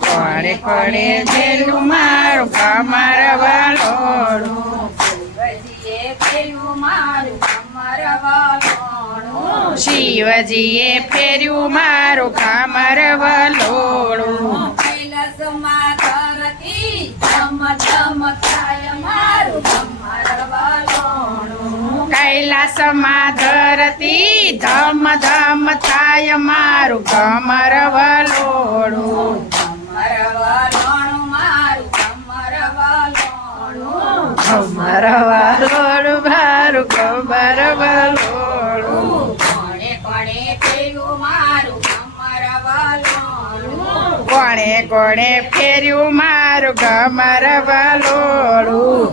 કોણે કોણે જેલું મારું કમર વલોણું શિવજીએ ફેર્યું મારું કમર વલોણું કૈલાસમાં ધરતી ધમ ધમ થાય મારું કમર વલોણું કૈલાસમાં ધરતી ધમ ધમ થાય મારું કમર વલોણું કમર વલોણું મારું કમર વલોણું કમર વલોણું મારું કમર વલોણું કોણે કોણે ફેર્યું મારું કમર વલોણું કોણે કોણે ફેર્યું મારું કમર વલોણું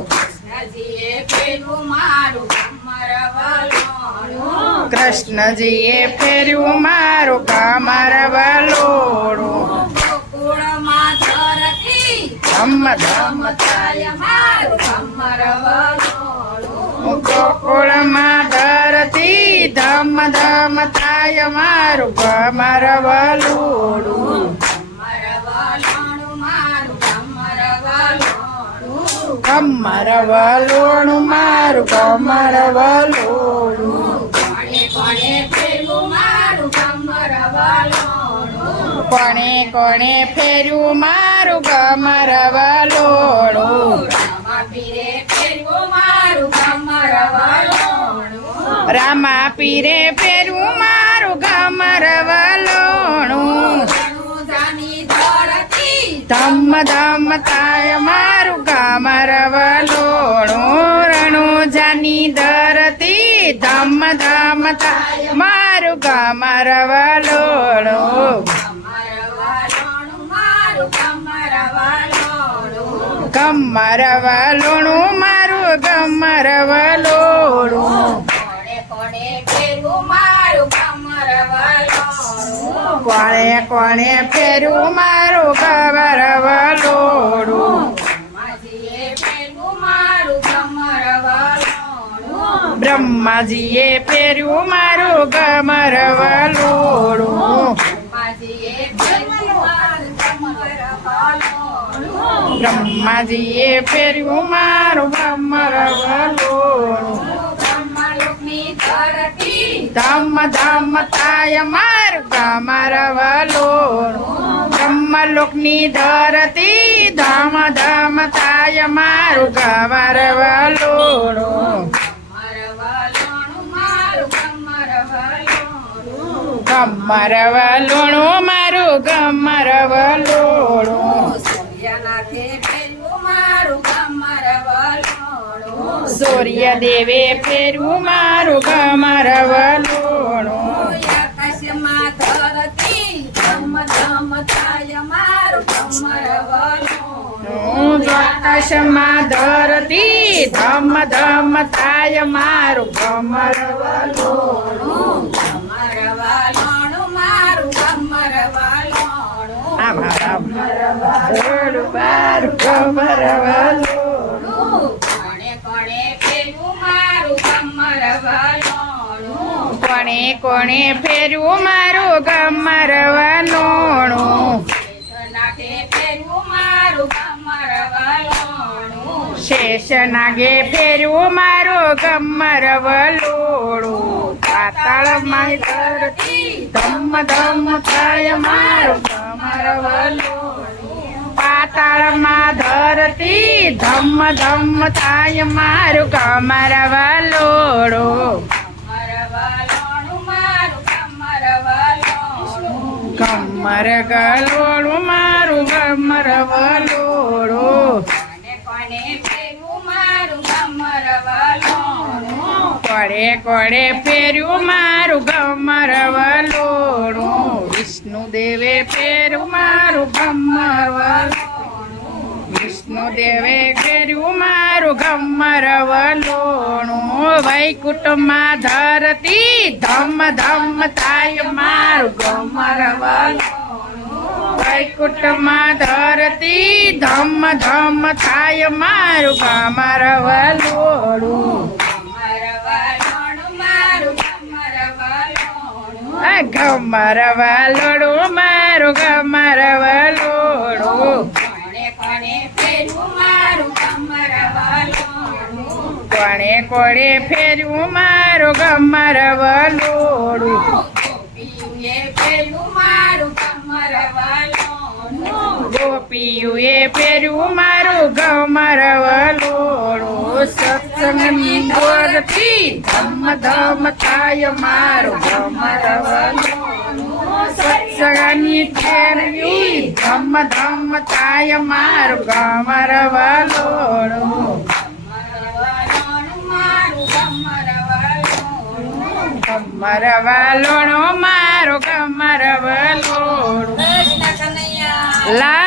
કૃષ્ણજીએ ફેર્યું મારું કમર વલોણું કૃષ્ણજીએ ફેર્યું મારું કમર વલોણું ગોકુળમાં ધરતી ધમ ધમ થાય મારું કમર વલોણું ગોકુળમાં ધરતી ધમ ધમ થાય મારું કમર વલોણું કમર વલોણું મારું કમર વલોણું કમર વલોણું મારું કમર વલોણું કોણે કોણે ફેર્યું મારું કમર વલોણું કોણે કોણે ફેર્યું મારું કમર વલોણું રામાપીરે ફેર્યું મારું કમર વલોણું રામા પીરે ફેર્યું મારું કમર વલોણું રણુજાની ધરતી ધમ ધમ થાય મારું કમર વલોણું રણુજાની ધરતી ધમ ધમ થાય મારું કમર વલોણું કમર વલોણું મારું કમર વલોણું કમર વલોણું મારું કમર વલોણું કોણે કોણે ફેર્યું મારું કમર વલોણું કોણે કોણે ફેર્યું મારું કમર વલોણું બ્રહ્માજીએ ફેર્યું મારું કમર વલોણું બ્રહ્માજીએ ફેર્યું મારું કમર વલોણું બ્રહ્માજીએ ફેર્યું મારું કમર વલોણું બ્રહ્માજીએ ફેર્યું મારું કમર વલોણું બ્રહ્મલોકની ધરતી ધમ ધમ થાય મારું કમર વલોણું બ્રહ્મલોકની ધરતી ધમ ધમ થાય મારું કમર વલોણું કમર વલોણું મારું કમર વલોણું કમર વલોણું મારું કમર વલોણું સૂર્યનાથે ફેર્યું મારું કમર વલોણું સૂર્ય દેવે ફેર્યું મારું કમર વલોણું આકાશમાં ધરતી ધમ ધમ થાય મારું કમર વલોણું આકાશમાં ધરતી ધમ ધમ થાય મારું કમર વલોણું કમર વલોણું મારું કમર વલોણું મારું કમર વલોણું કોણે કોણે ફેર્યું મારું કમર વલોણું કોણે કોણે ફેર્યું મારું કમર વલોણું શેષનાથે ફેર્યું મારું કમર વલોણું શેષનાગે ફેર્યું મારું કમર વલોણું પાતાળમાં ધરતી ધમ ધમ થાય મારું કમર વલોણું પાતાળમાં ધરતી ધમ ધમ થાય મારું કમર વલોણું કમર વલોણું મારું કમર વલોણું કમર ગલોણું મારું કમર વલોણું કોણે ફેર્યું મારું કમર વલોણું કોણે કોણે ફેર્યું મારું કમર વલોણું વિષ્ણુદેવે ફેર્યું મારું કમર વલોણું વિષ્ણુદેવે ફેર્યું મારું કમર વલોણું વૈકુંઠમાં ધરતી ધમ ધમ થાય મારું કમર વલોણું વૈકુંઠમાં ધરતી ધમ ધમ થાય મારું કમર વલોણું કમર વલોણું મારું કમર વલોણું ગમર વાલોડું મારું ગમર વાલોડું કોણે કોણે ફેરવું મારું કમર વાલોણું કોણે કોણે ફેર્યું મારું ગમર વાલોડું ગોપીઓએ ફેરવું મારું કમર વાલોણું ગોપીઓએ ફેર્યું મારું ગમર વાલોડું સત્સંગની દોરથી ધમ ધમ થાય મારું ગમર વાલોડું સત્સંગની ફેરવી ધમ ધમ થાય મારું ગમર વાલોડું મારું કમર વાલોણું ગમર વાલોડું મારું ગમર વાલોડું કૃષ્ણ કનૈયા લા